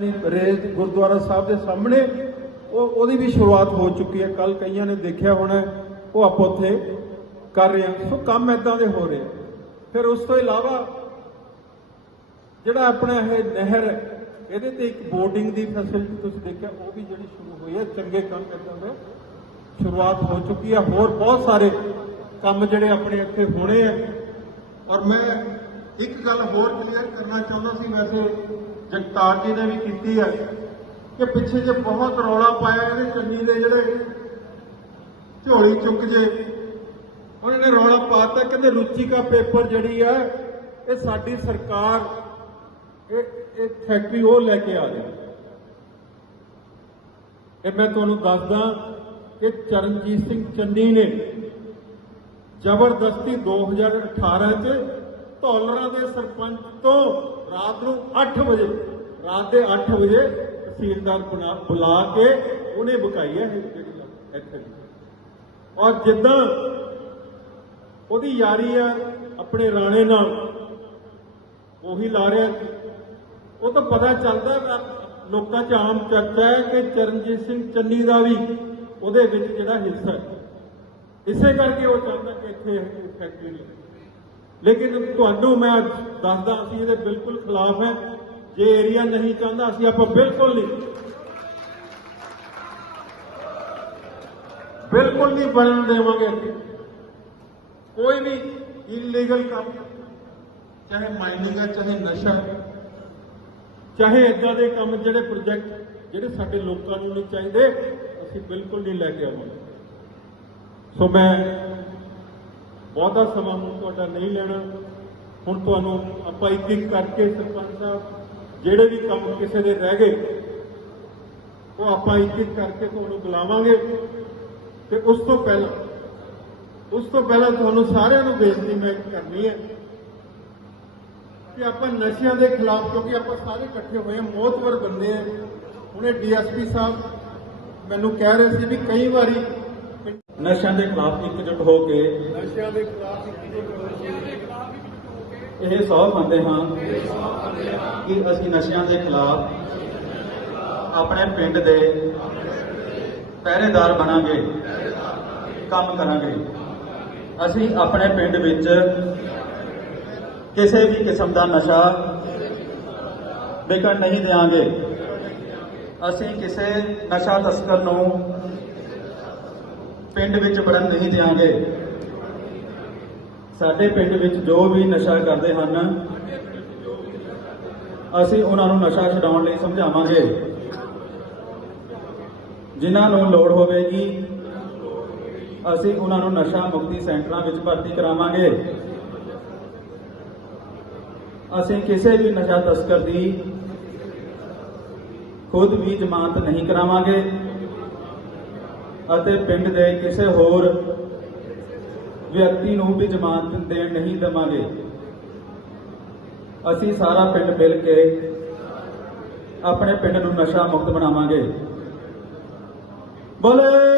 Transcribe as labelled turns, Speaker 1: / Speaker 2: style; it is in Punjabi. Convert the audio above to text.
Speaker 1: ਰੇਲ ਗੁਰਦੁਆਰਾ ਸਾਹਿਬ ਦੇ ਸਾਹਮਣੇ, ਉਹ ਉਹਦੀ ਵੀ ਸ਼ੁਰੂਆਤ ਹੋ ਚੁੱਕੀ ਹੈ। ਕੱਲ ਕਈਆਂ ਨੇ ਦੇਖਿਆ ਹੋਣਾ, ਉਹ ਆਪਾਂ ਉੱਥੇ ਕਰ ਰਹੇ ਹਾਂ। ਸੋ ਕੰਮ ਇਦਾਂ ਦੇ ਹੋ ਰਹੇ ਫਿਰ ਉਸ ਤੋਂ ਇਲਾਵਾ ਜਿਹੜਾ ਆਪਣਾ ਇਹ ਨਹਿਰ ਇਹਦੇ ਤੇ ਇੱਕ ਬੋਟਿੰਗ ਦੀ ਫੈਸਿਲਿਟੀ ਤੁਸੀਂ ਦੇਖਿਆ, ਉਹ ਵੀ ਜਿਹੜੀ ਸ਼ੁਰੂ ਹੋਈ ਹੈ। ਚੰਗੇ ਕੰਮ ਇਦਾਂ ਦੇ ਸ਼ੁਰੂਆਤ ਹੋ ਚੁੱਕੀ ਹੈ। ਹੋਰ ਬਹੁਤ ਸਾਰੇ ਕੰਮ ਜਿਹੜੇ ਆਪਣੇ ਇੱਥੇ ਹੋਣੇ ਆ। ਔਰ ਮੈਂ ਇੱਕ ਗੱਲ ਹੋਰ ਕਲੀਅਰ ਕਰਨਾ ਚਾਹੁੰਦਾ ਸੀ, ਵੈਸੇ ਜਗਤਾਰ ਜੀ ਨੇ ਵੀ ਕੀਤੀ ਹੈ ਕਿ ਪਿੱਛੇ ਜੇ ਬਹੁਤ ਰੌਲਾ ਪਾਇਆ ਇਹਦੇ ਚੰਨੀ ਦੇ ਜਿਹੜੇ ਝੋਲੀ ਚੁੱਕ ਜੇ, ਉਹਨਾਂ ਨੇ ਰੌਲਾ ਪਾਤਾ, ਕਹਿੰਦੇ ਰੁਚਿਕਾ ਪੇਪਰ ਜਿਹੜੀ ਹੈ ਇਹ ਸਾਡੀ ਸਰਕਾਰ, ਇਹ ਇਹ ਫੈਕਟਰੀ ਉਹ ਲੈ ਕੇ ਆ ਗਈ ਇਹ ਮੈਂ ਤੁਹਾਨੂੰ ਦੱਸਦਾ ਕਿ ਚਰਨਜੀਤ ਸਿੰਘ ਚੰਨੀ ਨੇ ਜ਼ਬਰਦਸਤੀ 2018 ਚ ਧੌਲਰਾਂ ਦੇ ਸਰਪੰਚ ਤੋਂ ਰਾਤ ਨੂੰ 8 ਵਜੇ, ਰਾਤ ਦੇ 8 ਵਜੇ ਤਹਿਸੀਲਦਾਰ ਬਣਾ ਬੁਲਾ ਕੇ ਉਹਨੇ ਬਕਾਈ ਹੈ ਜਿਹੜੀ ਇੱਥੇ ਔਰ ਜਿੱਦਾਂ ਉਹਦੀ ਯਾਰੀ ਆ ਆਪਣੇ ਰਾਣੇ ਨਾਲ, ਉਹੀ ਲਾ ਰਿਹਾ ਉਹ ਤਾਂ ਪਤਾ ਚੱਲਦਾ ਲੋਕਾਂ 'ਚ ਆਮ ਚਰਚਾ ਹੈ ਕਿ ਚਰਨਜੀਤ ਸਿੰਘ ਚੰਨੀ ਦਾ ਵੀ ਉਹਦੇ ਵਿੱਚ ਜਿਹੜਾ ਹਿੱਸਾ ਹੈ। ਇਸੇ ਕਰਕੇ ਉਹ ਚਾਹੁੰਦਾ ਕਿ ਇੱਥੇ ਫੈਕਟਰੀ ਲੱਗੇ ਲੇਕਿਨ ਤੁਹਾਨੂੰ ਮੈਂ ਅੱਜ ਦੱਸਦਾ, ਅਸੀਂ ਇਹਦੇ ਬਿਲਕੁਲ ਖਿਲਾਫ ਹੈ। ਜੇ ਏਰੀਆ ਨਹੀਂ ਚਾਹੁੰਦਾ, ਅਸੀਂ ਆਪਾਂ ਬਿਲਕੁਲ ਨਹੀਂ ਬਿਲਕੁਲ ਨਹੀਂ ਬਣਨ ਦੇਵਾਂਗੇ ਅਸੀਂ ਕੋਈ ਵੀ ਇਲੀਗਲ ਕੰਮ, ਚਾਹੇ ਮਾਈਨਿੰਗ ਹੈ, ਚਾਹੇ ਨਸ਼ਾ ਚਾਹੇ ਇਦਾਂ ਦੇ ਕੰਮ ਜਿਹੜੇ ਪ੍ਰੋਜੈਕਟ ਜਿਹੜੇ ਸਾਡੇ ਲੋਕਾਂ ਨੂੰ ਨਹੀਂ ਚਾਹੀਦੇ, ਅਸੀਂ ਬਿਲਕੁਲ ਨਹੀਂ ਲੈ ਕੇ ਆਵਾਂਗੇ। ਸੋ ਮੈਂ ਬਹੁਤਾ ਸਮਾਂ ਹੁਣ ਤੁਹਾਡਾ ਨਹੀਂ ਲੈਣਾ। ਹੁਣ ਤੁਹਾਨੂੰ ਆਪਾਂ ਇੱਕ ਇੱਕ ਕਰਕੇ ਸਰਪੰਚ ਸਾਹਿਬ, ਜਿਹੜੇ ਵੀ ਕੰਮ ਕਿਸੇ ਦੇ ਰਹਿ ਗਏ, ਉਹ ਆਪਾਂ ਇੱਕ ਇੱਕ ਕਰਕੇ ਤੁਹਾਨੂੰ ਬੁਲਾਵਾਂਗੇ। ਤੇ ਉਸ ਤੋਂ ਪਹਿਲਾਂ, ਉਸ ਤੋਂ ਪਹਿਲਾਂ ਤੁਹਾਨੂੰ ਸਾਰਿਆਂ ਨੂੰ ਬੇਨਤੀ ਮੈਂ ਕਰਨੀ ਹੈ ਕਿ ਆਪਾਂ ਨਸ਼ਿਆਂ ਦੇ ਖਿਲਾਫ, ਕਿਉਂਕਿ ਆਪਾਂ ਸਾਰੇ ਇਕੱਠੇ ਹੋਏ ਹਾਂ, ਮੋਤਵਰ ਬੰਦੇ ਆ ਹੁਣੇ ਡੀਐਸਪੀ ਸਾਹਿਬ ਮੈਨੂੰ ਕਹਿ ਰਹੇ ਸੀ ਵੀ ਕਈ ਵਾਰੀ
Speaker 2: ਨਸ਼ਿਆਂ ਦੇ ਖਿਲਾਫ ਇਕਜੁੱਟ ਹੋ ਕੇ
Speaker 1: ਨਸ਼ਿਆਂ ਦੇ ਖਿਲਾਫ
Speaker 2: ਇਹ ਸੌ ਮੰਨਦੇ ਹਾਂ ਕਿ ਅਸੀਂ ਨਸ਼ਿਆਂ ਦੇ ਖਿਲਾਫ ਆਪਣੇ ਪਿੰਡ ਦੇ ਪਹਿਰੇਦਾਰ ਬਣਾਂਗੇ ਕੰਮ ਕਰਾਂਗੇ। ਅਸੀਂ ਆਪਣੇ ਪਿੰਡ ਵਿੱਚ ਕਿਸੇ ਵੀ ਕਿਸਮ ਦਾ ਨਸ਼ਾ ਵਿਕਣ ਨਹੀਂ ਦੇਵਾਂਗੇ ਅਸੀਂ ਕਿਸੇ ਨਸ਼ਾ ਤਸਕਰ ਨੂੰ ਪਿੰਡ ਵਿੱਚ ਵੜਨ ਨਹੀਂ ਦੇਵਾਂਗੇ ਸਾਡੇ ਪਿੰਡ ਵਿੱਚ ਜੋ ਵੀ ਨਸ਼ਾ ਕਰਦੇ ਹਨ, ਅਸੀਂ ਉਹਨਾਂ ਨੂੰ ਨਸ਼ਾ ਛਡਾਉਣ ਲਈ ਸਮਝਾਵਾਂਗੇ। ਜਿਨ੍ਹਾਂ ਨੂੰ ਲੋੜ ਹੋਵੇਗੀ, ਅਸੀਂ ਉਹਨਾਂ ਨੂੰ ਨਸ਼ਾ ਮੁਕਤੀ ਸੈਂਟਰਾਂ ਵਿੱਚ ਭਰਤੀ ਕਰਾਵਾਂਗੇ। ਅਸੀਂ ਕਿਸੇ ਵੀ ਨਸ਼ਾ ਤਸਕਰ ਦੀ ਖੁਦ ਵੀ ਜ਼ਮਾਨਤ ਨਹੀਂ ਕਰਾਵਾਂਗੇ। ਅਤੇ ਪਿੰਡ ਦੇ ਕਿਸੇ ਹੋਰ ਵਿਅਕਤੀ ਨੂੰ ਵੀ ਜ਼ਮਾਨਤ ਦੇਣ ਨਹੀਂ ਦੇਵਾਂਗੇ। ਅਸੀਂ ਸਾਰਾ ਪਿੰਡ ਮਿਲ ਕੇ ਆਪਣੇ ਪਿੰਡ ਨੂੰ ਨਸ਼ਾ ਮੁਕਤ ਬਣਾਵਾਂਗੇ। ਬੋਲੇ!